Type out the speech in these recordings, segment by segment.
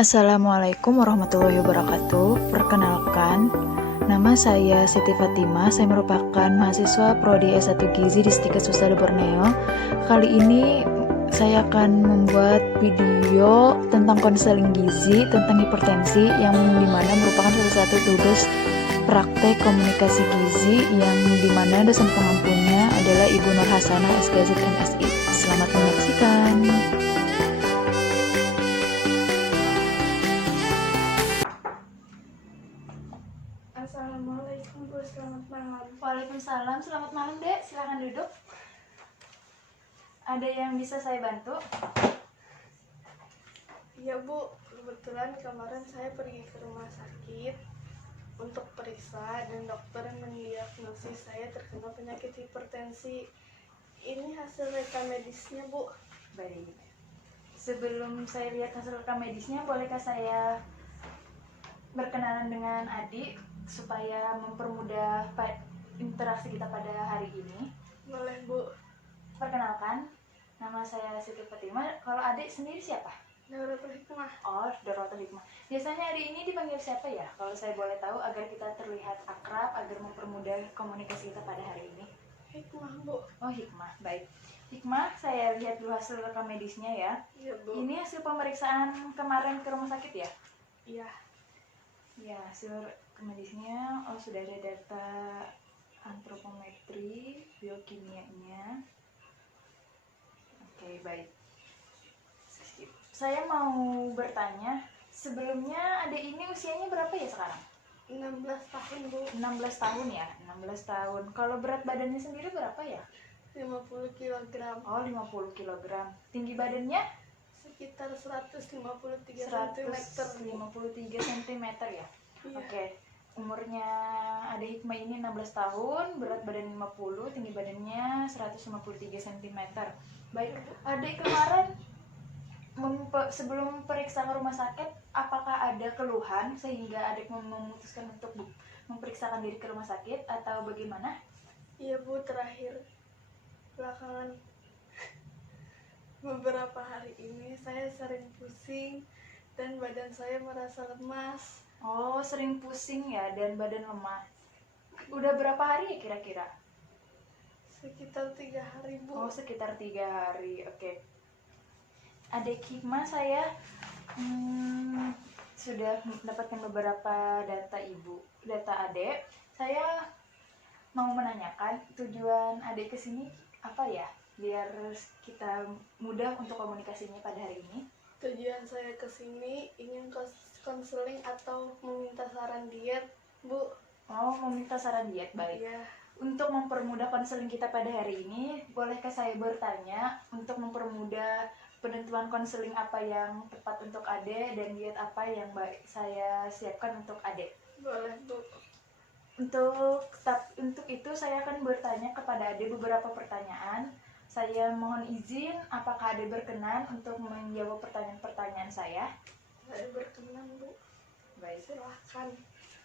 Assalamualaikum warahmatullahi wabarakatuh. Perkenalkan, nama saya Siti Fatima. Saya merupakan mahasiswa Prodi S1 Gizi di Stikes Susada Borneo. Kali ini saya akan membuat video tentang konseling gizi, tentang hipertensi, yang dimana merupakan salah satu tugas praktek komunikasi gizi yang dimana dosen pengampunya adalah Ibu Nur Hasanah SKZ MSI. Selamat menyaksikan. Assalamualaikum Bu, selamat malam. Waalaikumsalam, selamat malam Dek, silahkan duduk. Ada yang bisa saya bantu? Iya Bu, kebetulan kemarin saya pergi ke rumah sakit untuk periksa dan dokter mendiagnosis saya terkena penyakit hipertensi. Ini hasil rekam medisnya Bu. Baik. Sebelum saya lihat hasil rekam medisnya, bolehkah saya berkenalan dengan adik supaya mempermudah interaksi kita pada hari ini? Boleh Bu. Perkenalkan, nama saya Siti Fatima. Kalau adik sendiri siapa? Dorotul Hikmah. Oh, Dorotul Hikmah. Biasanya adik ini dipanggil siapa ya? Kalau saya boleh tahu agar kita terlihat akrab, agar mempermudah komunikasi kita pada hari ini. Hikmah Bu. Oh, Hikmah. Baik. Hikmah, saya lihat dulu hasil rekam medisnya ya. Iya Bu. Ini hasil pemeriksaan kemarin ke rumah sakit ya? Iya. Ya, hasil medisnya sudah ada data antropometri, biokimianya. Oke, baik. Saya mau bertanya, sebelumnya adik ini usianya berapa ya sekarang? 16 tahun Bu. 16 tahun ya, 16 tahun. Kalau berat badannya sendiri berapa ya? 50 kg. Oh, 50 kg. Tinggi badannya? Sekitar 153 cm. 153 cm ya? Iya. Oke. Umurnya adik Hikmah ini 16 tahun, berat badan 50, tinggi badannya 153 cm. Baik, adik kemarin sebelum periksa ke rumah sakit, apakah ada keluhan sehingga adik memutuskan untuk memeriksakan diri ke rumah sakit atau bagaimana? Iya Bu, terakhir belakangan beberapa hari ini saya sering pusing dan badan saya merasa lemas. Oh, sering pusing ya dan badan lemah. Udah berapa hari ya kira-kira? Sekitar 3 hari Bu. Oh, sekitar 3 hari. Oke. Adik Hikmah, saya sudah mendapatkan beberapa data data adik. Saya mau menanyakan tujuan adik kesini apa ya, biar kita mudah untuk komunikasinya pada hari ini. Tujuan saya kesini ingin konseling atau meminta saran diet Bu. Oh, meminta saran diet, baik. Iya. Untuk mempermudah konseling kita pada hari ini, bolehkah saya bertanya untuk mempermudah penentuan konseling apa yang tepat untuk Ade dan diet apa yang baik saya siapkan untuk Ade? Boleh Bu. Untuk itu saya akan bertanya kepada Ade beberapa pertanyaan. Saya mohon izin, apakah Ade berkenan untuk menjawab pertanyaan-pertanyaan saya? Saya berkenan Bu. Baik. Silahkan.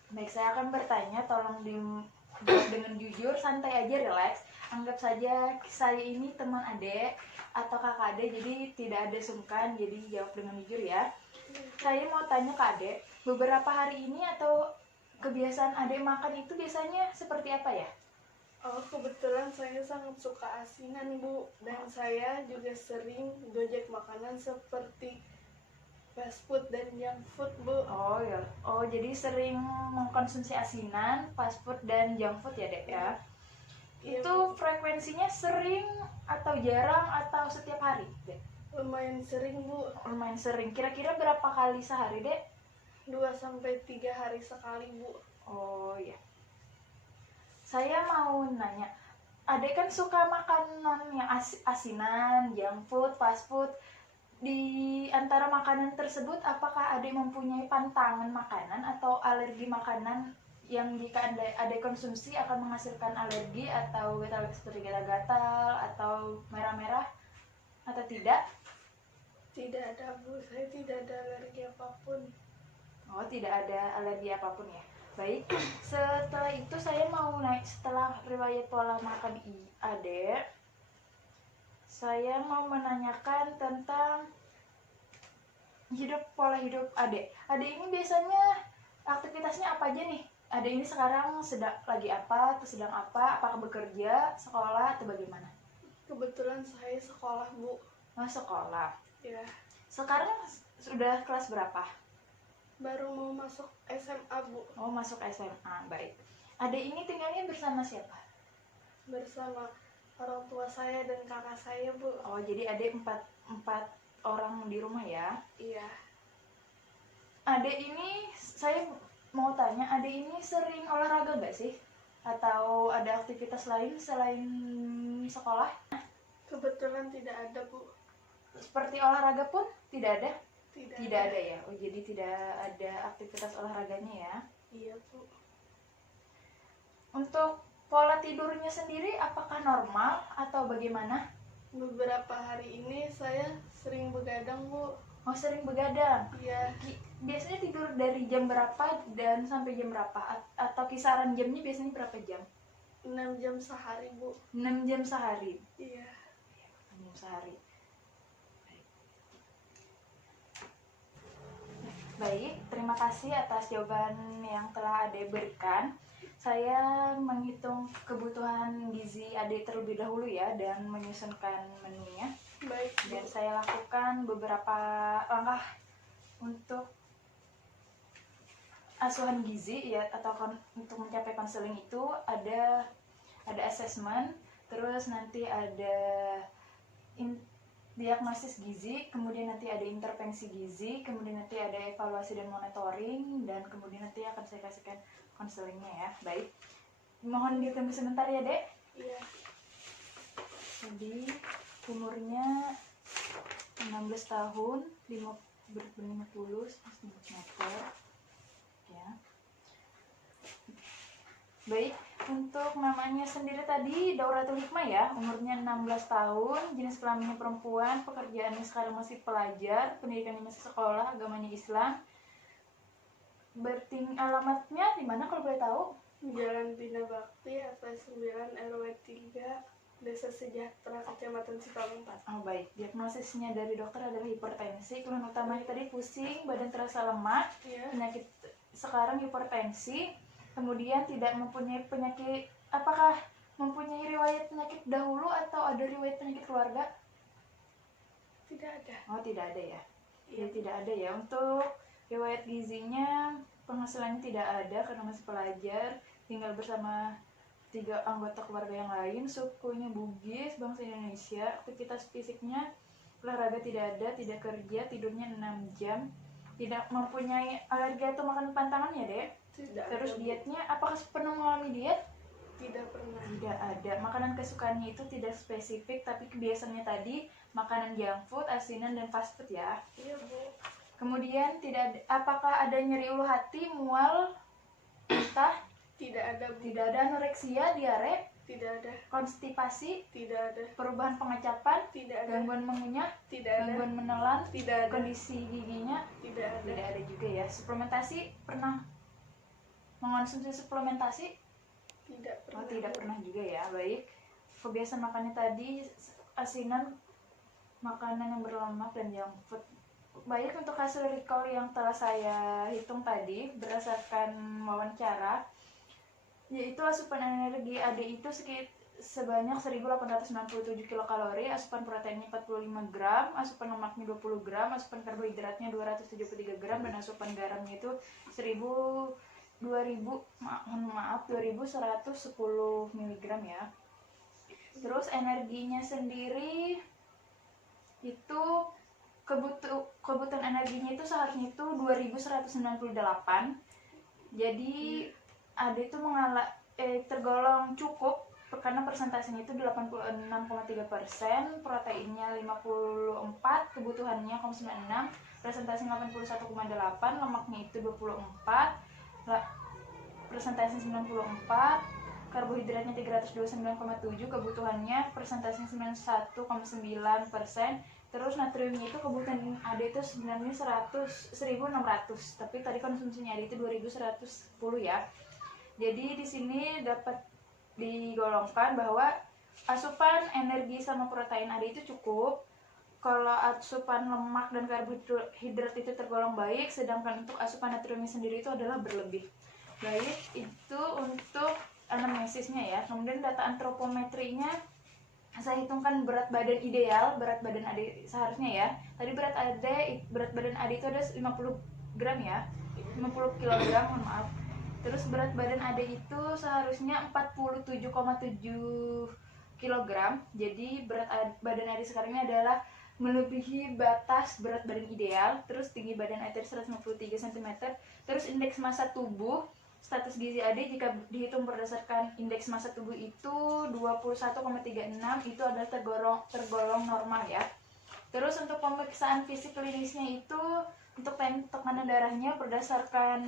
Baik, saya akan bertanya, tolong dijawab dengan jujur, santai aja, relax. Anggap saja saya ini teman Ade atau kakak Ade, jadi tidak ada sungkan, jadi jawab dengan jujur ya. Saya mau tanya ke Ade, beberapa hari ini atau kebiasaan Ade makan itu biasanya seperti apa ya? Oh, kebetulan saya sangat suka asinan Bu, dan saya juga sering gojek makanan seperti fast food dan junk food Bu. Oh ya, jadi sering mengkonsumsi asinan, fast food dan junk food ya Dek ya? Iya, Itu Bu. frekuensinya sering atau jarang atau setiap hari Dek? Lumayan sering Bu. Lumayan sering. Kira-kira berapa kali sehari Dek? 2-3 hari sekali Bu. Oh ya. Saya mau nanya, Adek kan suka makanan yang asinan, junk food, fast food. Di antara makanan tersebut, apakah Adek mempunyai pantangan makanan atau alergi makanan yang jika Adek konsumsi akan menghasilkan alergi atau seperti gatal-gatal atau merah-merah atau tidak? Tidak ada Bu, saya tidak ada alergi apapun. Oh, tidak ada alergi apapun ya. Baik, setelah itu saya mau naik, setelah riwayat pola makan Adek, saya mau menanyakan tentang pola hidup Ade. Ade ini biasanya aktivitasnya apa aja nih? Ade ini sekarang lagi apa, atau sedang apa? Apakah bekerja, sekolah, atau bagaimana? Kebetulan saya sekolah, Bu. Oh, sekolah. Ya, Sekarang sudah kelas berapa? baru mau masuk SMA, Bu. Oh, masuk SMA. Baik. Ade ini tinggalnya bersama siapa? Bersama orang tua saya dan kakak saya, Bu. Oh, jadi Ade empat orang di rumah ya? Iya. Ade ini, saya mau tanya, Ade ini sering olahraga nggak sih? Atau ada aktivitas lain selain sekolah? Kebetulan tidak ada, Bu. Seperti olahraga pun tidak ada? Tidak Tidak ada ya? Oh, jadi tidak ada aktivitas olahraganya ya? Iya, Bu. Untuk pola tidurnya sendiri, apakah normal atau bagaimana? Beberapa hari ini saya sering begadang, Bu. Oh, sering begadang. Iya, Biasanya tidur dari jam berapa dan sampai jam berapa? Atau kisaran jamnya biasanya berapa jam? 6 jam sehari, Bu. 6 jam sehari. Iya. 6 jam sehari. Baik, terima kasih atas jawaban yang telah Ade berikan. Saya menghitung kebutuhan gizi Ade terlebih dahulu ya, dan menyusunkan menunya. Baik, Bu. Dan saya lakukan beberapa langkah untuk asuhan gizi ya, atau untuk mencapai konseling itu ada assessment, terus nanti ada diagnosis gizi, kemudian nanti ada intervensi gizi, kemudian nanti ada evaluasi dan monitoring, dan kemudian nanti akan saya kasihkan konselingnya ya. Baik, mohon ditunggu sebentar ya Dek. Iya. Jadi umurnya 16 tahun, 50 cm ya. Baik, untuk namanya sendiri tadi Dauratul Hikmah ya, umurnya 16 tahun, jenis kelaminnya perempuan, pekerjaannya sekarang masih pelajar, pendidikannya masih sekolah, agamanya Islam. Alamatnya di mana kalau boleh tahu? Jalan Bina Bakti, RT 9 RW 3, Desa Sejahtera, Kecamatan Cikalong 4. Oh baik, diagnosisnya dari dokter adalah hipertensi, keluhan utamanya tadi pusing, badan terasa lemak, Iya. penyakit sekarang hipertensi, kemudian tidak mempunyai penyakit, apakah mempunyai riwayat penyakit dahulu atau ada riwayat penyakit keluarga? Tidak ada. Oh tidak ada ya? Iya. Ya, tidak ada ya. Untuk riwayat gizinya, penghasilannya tidak ada karena masih pelajar, tinggal bersama 3 anggota keluarga yang lain, sukunya Bugis, bangsa Indonesia, aktivitas fisiknya olahraga tidak ada, tidak kerja, tidurnya 6 jam, tidak mempunyai alergi atau makan pantangan ya Dek? Tidak Terus ada. dietnya, apakah pernah mengalami diet? Tidak pernah. Tidak ada. Makanan kesukaannya itu tidak spesifik, tapi kebiasaannya tadi makanan junk food, asinan, dan fast food ya. Iya, Bu. Kemudian tidak ada, apakah ada nyeri ulu hati, mual, muntah? Tidak ada, Bu. Tidak ada. Anoreksia, diare, Tidak ada. konstipasi, Tidak ada. perubahan pengecapan, Tidak ada. gangguan mengunyah, Tidak ada. gangguan menelan, Tidak ada. kondisi giginya Tidak ada. tidak ada juga ya. Suplementasi, pernah mengonsumsi suplementasi? Tidak pernah. Oh, tidak pernah juga ya. Baik, kebiasaan makannya tadi asinan, makanan yang berlemak, dan junk food. Baik, untuk hasil recall yang telah saya hitung tadi berdasarkan wawancara, yaitu asupan energi AD itu sebanyak 1897 kilokalori, asupan proteinnya 45 gram, asupan lemaknya 20 gram, asupan karbohidratnya 273 gram, dan asupan garamnya itu 2110 mg ya. Terus energinya sendiri itu kebutuhan energinya itu seharusnya itu 2198. Jadi ada itu tergolong cukup karena persentasenya itu 86,3%, proteinnya 54, kebutuhannya 96, presentasinya 81,8, lemaknya itu 24, presentasinya 94, karbohidratnya 329,7, kebutuhannya presentasinya 91,9%. Terus natriumnya itu kebutuhan AD itu sebenarnya 1600, tapi tadi konsumsinya AD itu 2110 ya. Jadi di sini dapat digolongkan bahwa asupan energi sama protein AD itu cukup. kalau asupan lemak dan karbohidrat itu tergolong baik, sedangkan untuk asupan natriumnya sendiri itu adalah berlebih. Baik, itu untuk anamnesisnya ya. Kemudian data antropometrinya, saya hitungkan berat badan ideal, berat badan Ade seharusnya ya. Tadi berat badan Ade itu ada 50 gram ya, 50 kg, mohon maaf. Terus berat badan Ade itu seharusnya 47,7 kg. Jadi badan Ade sekarang ini adalah melebihi batas berat badan ideal. Terus tinggi badan Ade 153 cm. Terus indeks massa tubuh, status gizi Ade jika dihitung berdasarkan indeks massa tubuh itu 21,36, itu adalah tergolong normal ya. Terus untuk pemeriksaan fisik klinisnya itu untuk tekanan darahnya berdasarkan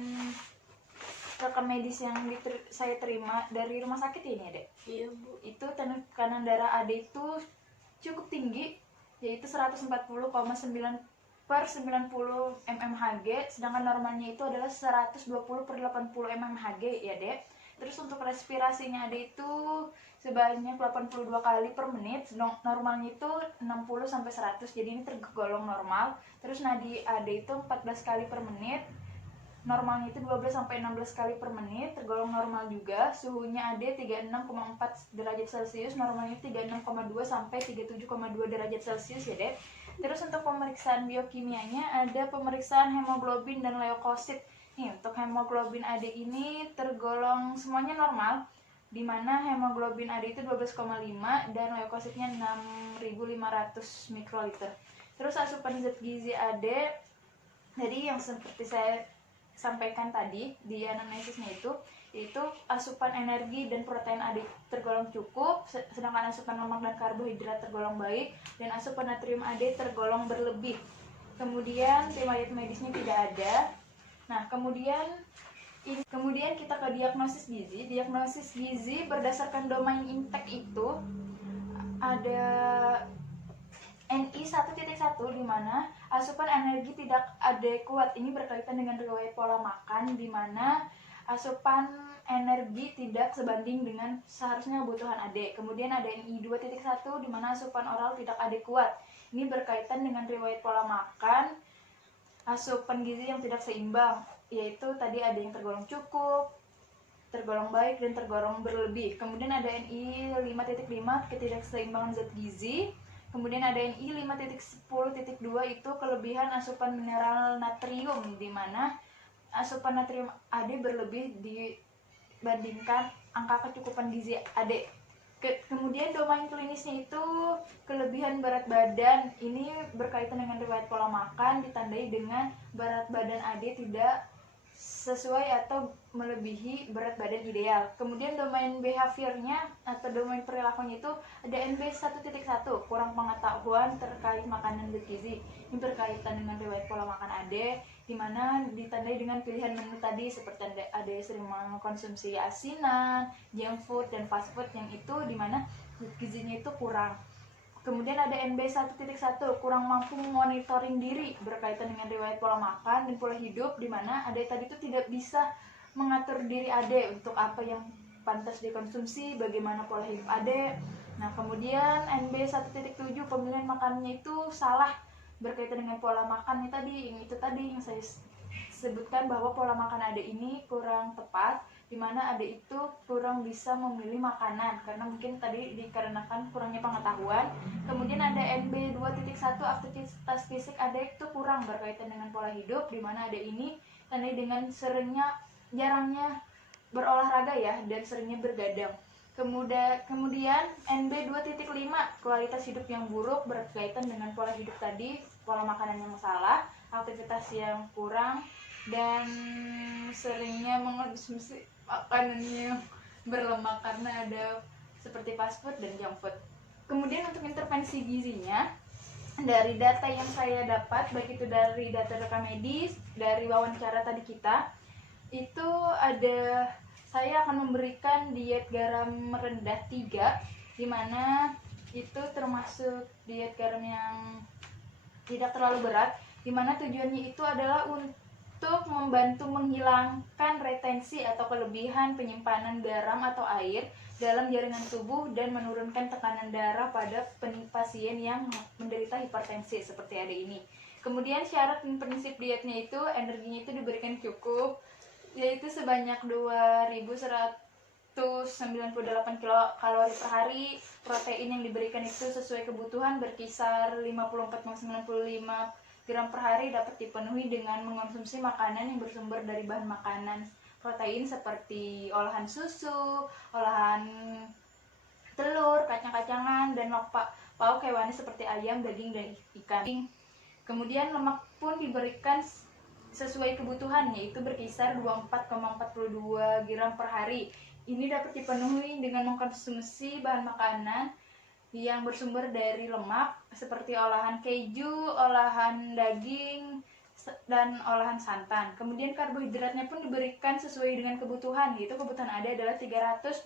rekam medis yang saya terima dari rumah sakit ini, Dek. Iya, Bu. Itu tekanan darah Ade itu cukup tinggi, yaitu 140,9 per 90 mmHg, sedangkan normalnya itu adalah 120 per 80 mmHg ya, Dek. Terus untuk respirasinya ada itu sebanyak 82 kali per menit, normalnya itu 60 sampai 100, jadi ini tergolong normal. Terus nadi ada itu 14 kali per menit, normalnya itu 12 sampai 16 kali per menit, tergolong normal juga. Suhunya ada 36,4 derajat Celcius, normalnya 36,2 sampai 37,2 derajat Celcius ya, Dek. Terus untuk pemeriksaan biokimianya ada pemeriksaan hemoglobin dan leukosit. Nih, untuk hemoglobin AD ini tergolong semuanya normal, di mana hemoglobin AD itu 12,5 dan leukositnya 6.500 mikroliter. Terus asupan zat gizi AD tadi yang seperti saya sampaikan tadi di anamnesisnya itu, yaitu asupan energi dan protein AD tergolong cukup, sedangkan asupan lemak dan karbohidrat tergolong baik, dan asupan natrium AD tergolong berlebih. Kemudian riwayat medisnya tidak ada. Nah, kemudian kita ke diagnosis gizi. Diagnosis gizi berdasarkan domain intake itu ada NI 1.1, di mana asupan energi tidak adekuat. Ini berkaitan dengan riwayat pola makan, di mana asupan energi tidak sebanding dengan seharusnya kebutuhan AD. Kemudian ada NI 2.1, di mana asupan oral tidak adekuat. Ini berkaitan dengan riwayat pola makan, asupan gizi yang tidak seimbang, yaitu tadi ada yang tergolong cukup, tergolong baik, dan tergolong berlebih. Kemudian ada NI 5.5, ketidakseimbangan zat gizi. Kemudian ada NI 5.10.2, itu kelebihan asupan mineral natrium, di mana asupan natrium AD berlebih dibandingkan angka kecukupan gizi AD. Kemudian domain klinisnya itu kelebihan berat badan. Ini berkaitan dengan riwayat pola makan, ditandai dengan berat badan AD tidak sesuai atau melebihi berat badan ideal. Kemudian domain behaviornya atau domain perilakunya itu ada NB 1.1, kurang pengetahuan terkait makanan bergizi. Ini berkaitan dengan riwayat pola makan AD, di mana ditandai dengan pilihan menu tadi, seperti ada sering mengkonsumsi asinan, junk food, dan fast food, yang itu di mana gizinya itu kurang. Kemudian ada NB 1.1, kurang mampu monitoring diri, berkaitan dengan riwayat pola makan dan pola hidup, di mana AD tadi itu tidak bisa mengatur diri AD untuk apa yang pantas dikonsumsi, bagaimana pola hidup AD. Nah, kemudian NB 1.7, pemilihan makannya itu salah, berkaitan dengan pola makan itu tadi yang saya sebutkan, bahwa pola makan AD ini kurang tepat, di mana AD itu kurang bisa memilih makanan karena mungkin tadi dikarenakan kurangnya pengetahuan. Kemudian ada NB 2.1, aktivitas fisik AD itu kurang, berkaitan dengan pola hidup, di mana AD ini tandai dengan jarangnya berolahraga ya, dan seringnya bergadang. Kemudian NB 2.5, kualitas hidup yang buruk, berkaitan dengan pola hidup tadi, pola makanan yang salah, aktivitas yang kurang, dan seringnya mengonsumsi makanan yang berlemak karena ada seperti fast food dan junk food. Kemudian untuk intervensi gizinya, dari data yang saya dapat, baik itu dari data rekam medis, dari wawancara tadi kita, itu ada, saya akan memberikan diet garam rendah 3, di mana itu termasuk diet garam yang tidak terlalu berat, di mana tujuannya itu adalah untuk membantu menghilangkan retensi atau kelebihan penyimpanan garam atau air dalam jaringan tubuh dan menurunkan tekanan darah pada pasien yang menderita hipertensi seperti ada ini. Kemudian syarat dan prinsip dietnya itu energinya itu diberikan cukup, yaitu sebanyak 2198 kilokalori per hari. Protein yang diberikan itu sesuai kebutuhan berkisar 54,95 gram per hari, dapat dipenuhi dengan mengonsumsi makanan yang bersumber dari bahan makanan protein seperti olahan susu, olahan telur, kacang-kacangan, dan lauk pauk hewani seperti ayam, daging, dan ikan. Kemudian lemak pun diberikan sesuai kebutuhan, yaitu berkisar 24,42 gram per hari. Ini dapat dipenuhi dengan mengkonsumsi bahan makanan yang bersumber dari lemak seperti olahan keju, olahan daging, dan olahan santan. Kemudian karbohidratnya pun diberikan sesuai dengan kebutuhan, yaitu kebutuhan ada adalah 329,7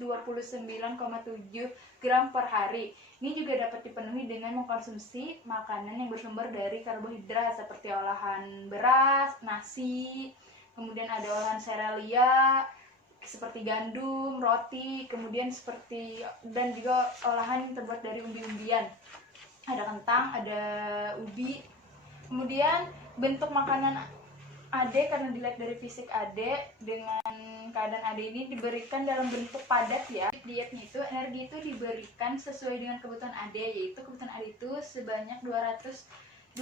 gram per hari. Ini juga dapat dipenuhi dengan mengkonsumsi makanan yang bersumber dari karbohidrat seperti olahan beras, nasi, kemudian ada olahan serealia seperti gandum, roti, kemudian seperti dan juga olahan yang terbuat dari umbi-umbian. Ada kentang, ada ubi. Kemudian bentuk makanan Ade, karena dilihat dari fisik Ade dengan keadaan Ade ini diberikan dalam bentuk padat ya. Dietnya itu energi itu diberikan sesuai dengan kebutuhan Ade, yaitu kebutuhan Ade itu sebanyak 2198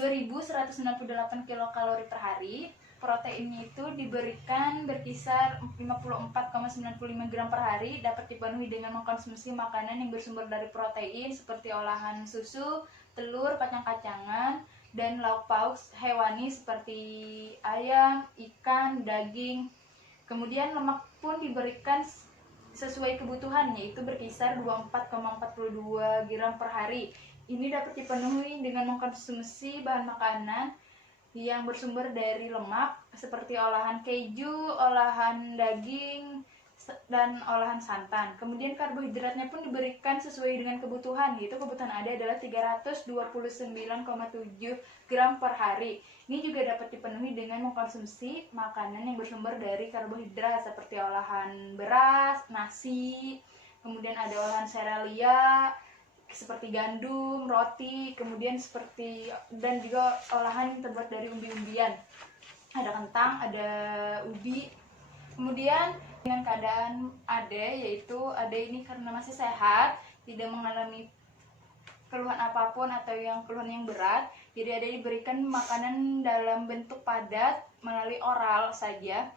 kilokalori per hari. Proteinnya itu diberikan berkisar 54,95 gram per hari, dapat dipenuhi dengan mengkonsumsi makanan yang bersumber dari protein seperti olahan susu, telur, kacang-kacangan, dan lauk pauk hewani seperti ayam, ikan, daging. Kemudian lemak pun diberikan sesuai kebutuhan, yaitu berkisar 24,42 gram per hari. Ini dapat dipenuhi dengan mengkonsumsi bahan makanan yang bersumber dari lemak seperti olahan keju, olahan daging, dan olahan santan. Kemudian karbohidratnya pun diberikan sesuai dengan kebutuhan, yaitu kebutuhan ada adalah 329,7 gram per hari. Ini juga dapat dipenuhi dengan mengkonsumsi makanan yang bersumber dari karbohidrat seperti olahan beras, nasi, kemudian ada olahan serealia seperti gandum, roti, kemudian seperti dan juga olahan yang terbuat dari umbi-umbian. Ada kentang, ada ubi. Kemudian dengan keadaan Ade, yaitu Ade ini karena masih sehat, tidak mengalami keluhan apapun atau keluhan yang berat, jadi Ade diberikan makanan dalam bentuk padat melalui oral saja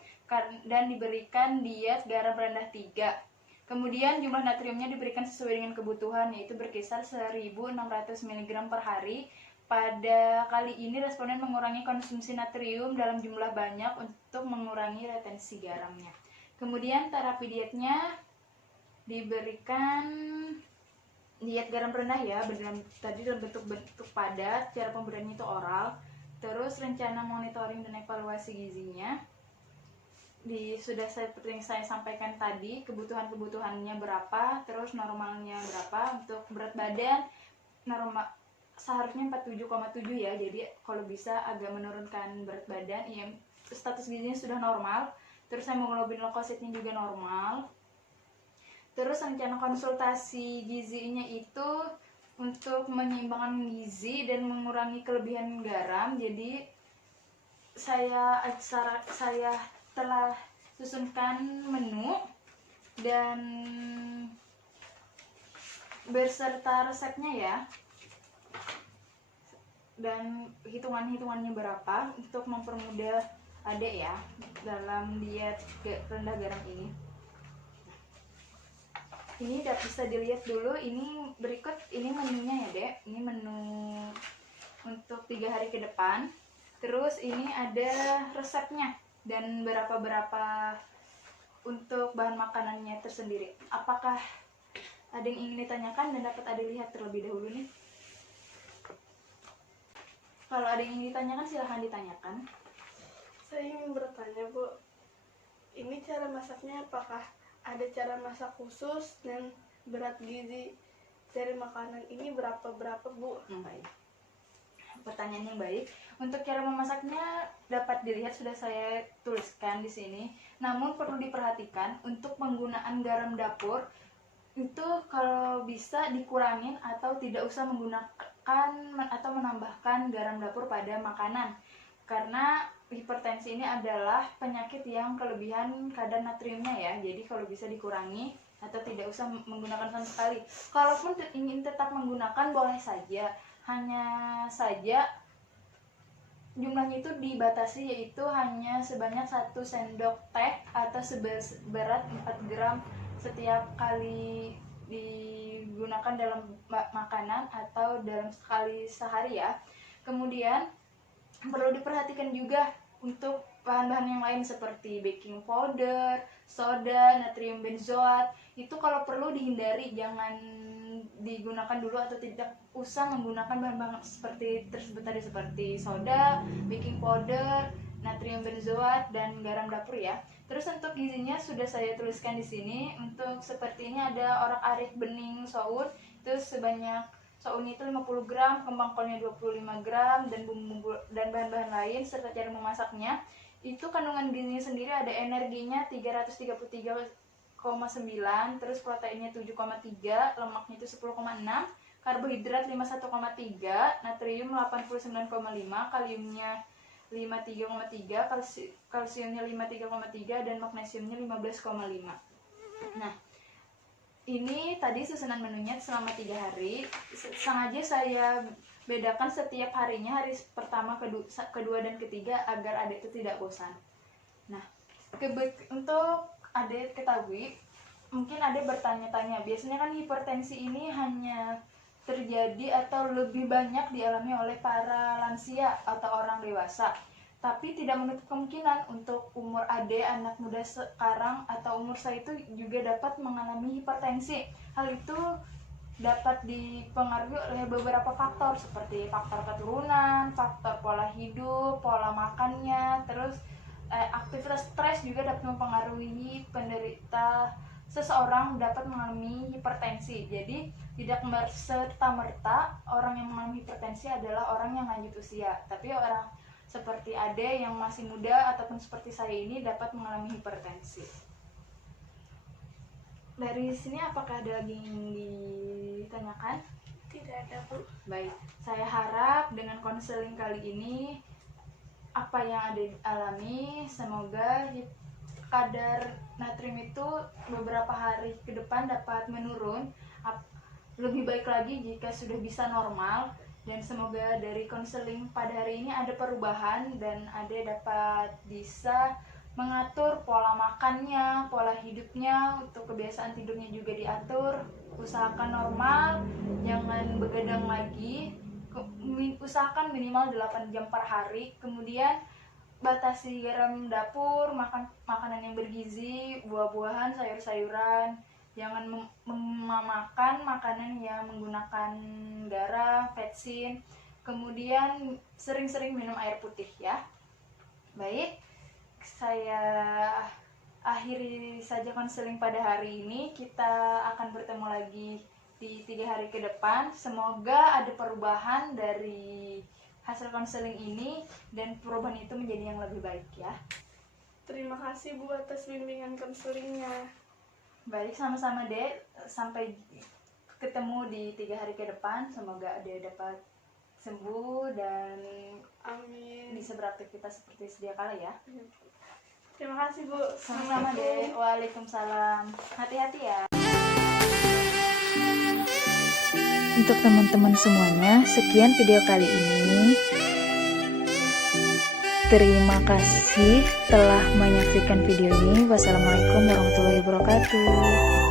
dan diberikan diet garam rendah 3. Kemudian jumlah natriumnya diberikan sesuai dengan kebutuhan, yaitu berkisar 1600 mg per hari. Pada kali ini responden mengurangi konsumsi natrium dalam jumlah banyak untuk mengurangi retensi garamnya. Kemudian terapi dietnya diberikan diet garam rendah ya, tadi dalam bentuk padat, cara pemberiannya itu oral. Terus rencana monitoring dan evaluasi gizinya sudah seperti yang saya sampaikan tadi, kebutuhannya berapa, terus normalnya berapa. Untuk berat badan normal seharusnya 47,7 ya, jadi kalau bisa agak menurunkan berat badan ya. Status gizinya sudah normal, terus hemoglobin leukositnya juga normal. Terus rencana konsultasi gizinya itu untuk menyeimbangkan gizi dan mengurangi kelebihan garam. Jadi saya telah susunkan menu dan beserta resepnya ya, dan hitungannya berapa untuk mempermudah Adek ya dalam diet rendah garam ini. Ini udah bisa dilihat dulu, ini berikut ini menunya ya Dek. Ini menu untuk 3 hari ke depan. Terus ini ada resepnya dan berapa untuk bahan makanannya tersendiri. Apakah ada yang ingin ditanyakan dan dapat ada lihat terlebih dahulu nih? Kalau ada yang ingin ditanyakan silahkan ditanyakan. Saya ingin bertanya Bu, ini cara masaknya apakah ada cara masak khusus dan berat gizi dari makanan ini berapa Bu? Baik. pertanyaan yang baik. Untuk cara memasaknya dapat dilihat sudah saya tuliskan di sini. Namun perlu diperhatikan untuk penggunaan garam dapur itu kalau bisa dikurangin atau tidak usah menggunakan atau menambahkan garam dapur pada makanan. Karena hipertensi ini adalah penyakit yang kelebihan kadar natriumnya ya. Jadi kalau bisa dikurangi atau tidak usah menggunakan sama sekali. Kalaupun ingin tetap menggunakan boleh saja. Hanya saja jumlahnya itu dibatasi, yaitu hanya sebanyak 1 sendok teh atau seberat 4 gram setiap kali digunakan dalam makanan atau dalam sekali sehari ya. Kemudian perlu diperhatikan juga untuk bahan-bahan yang lain seperti baking powder, soda, natrium benzoat. Itu kalau perlu dihindari, jangan digunakan dulu atau tidak usah menggunakan bahan-bahan seperti tersebut tadi, seperti soda, baking powder, natrium benzoat, dan garam dapur ya. Terus untuk gizinya sudah saya tuliskan di sini. Untuk seperti ini ada orak-arik bening soun, itu sebanyak sounnya itu 50 gram, kembang kolnya 25 gram, dan bumbu dan bahan-bahan lain serta cara memasaknya. Itu kandungan gizinya sendiri ada energinya 333,9, terus proteinnya 7,3, lemaknya itu 10,6, karbohidrat 51,3, natrium 89,5, kaliumnya 53,3, kalsiumnya 53,3, dan magnesiumnya 15,5. Nah, ini tadi susunan menunya selama 3 hari. Sengaja saya bedakan setiap harinya, hari pertama, kedua, dan ketiga, agar adik itu tidak bosan. Nah, untuk adik ketahui, mungkin adik bertanya-tanya, biasanya kan hipertensi ini hanya terjadi atau lebih banyak dialami oleh para lansia atau orang dewasa, tapi tidak menutup kemungkinan untuk umur adik, anak muda sekarang atau umur saya itu juga dapat mengalami hipertensi. Hal itu dapat dipengaruhi oleh beberapa faktor seperti faktor keturunan, faktor pola hidup, pola makannya, terus aktivitas stres juga dapat mempengaruhi penderita seseorang dapat mengalami hipertensi. Jadi tidak serta-merta orang yang mengalami hipertensi adalah orang yang lanjut usia, tapi orang seperti ade yang masih muda ataupun seperti saya ini dapat mengalami hipertensi. Dari sini apakah ada lagi yang ditanyakan? Tidak ada, Bu. Baik, saya harap dengan konseling kali ini apa yang ada alami, semoga kadar natrium itu beberapa hari ke depan dapat menurun, lebih baik lagi jika sudah bisa normal, dan semoga dari konseling pada hari ini ada perubahan dan Ade dapat bisa mengatur pola makannya, pola hidupnya, untuk kebiasaan tidurnya juga diatur, usahakan normal, jangan begadang lagi, usahakan minimal 8 jam per hari, kemudian batasi garam dapur, makan makanan yang bergizi, buah-buahan, sayur-sayuran, jangan memakan makanan yang menggunakan garam, vetsin, kemudian sering-sering minum air putih ya. Baik, saya akhiri saja konseling pada hari ini. Kita akan bertemu lagi di 3 hari ke depan. Semoga ada perubahan dari hasil konseling ini dan perubahan itu menjadi yang lebih baik ya. Terima kasih, Bu, atas bimbingan konselingnya. Baik, sama-sama Dek. Sampai ketemu di 3 hari ke depan. Semoga Dek dapat sembuh dan Amin. bisa beraktivitas seperti sedia kala ya. Terima kasih, Bu. Sama-sama Dek. Waalaikumsalam. Hati-hati ya. Untuk teman-teman semuanya, sekian video kali ini. Terima kasih telah menyaksikan video ini. Wassalamualaikum warahmatullahi wabarakatuh.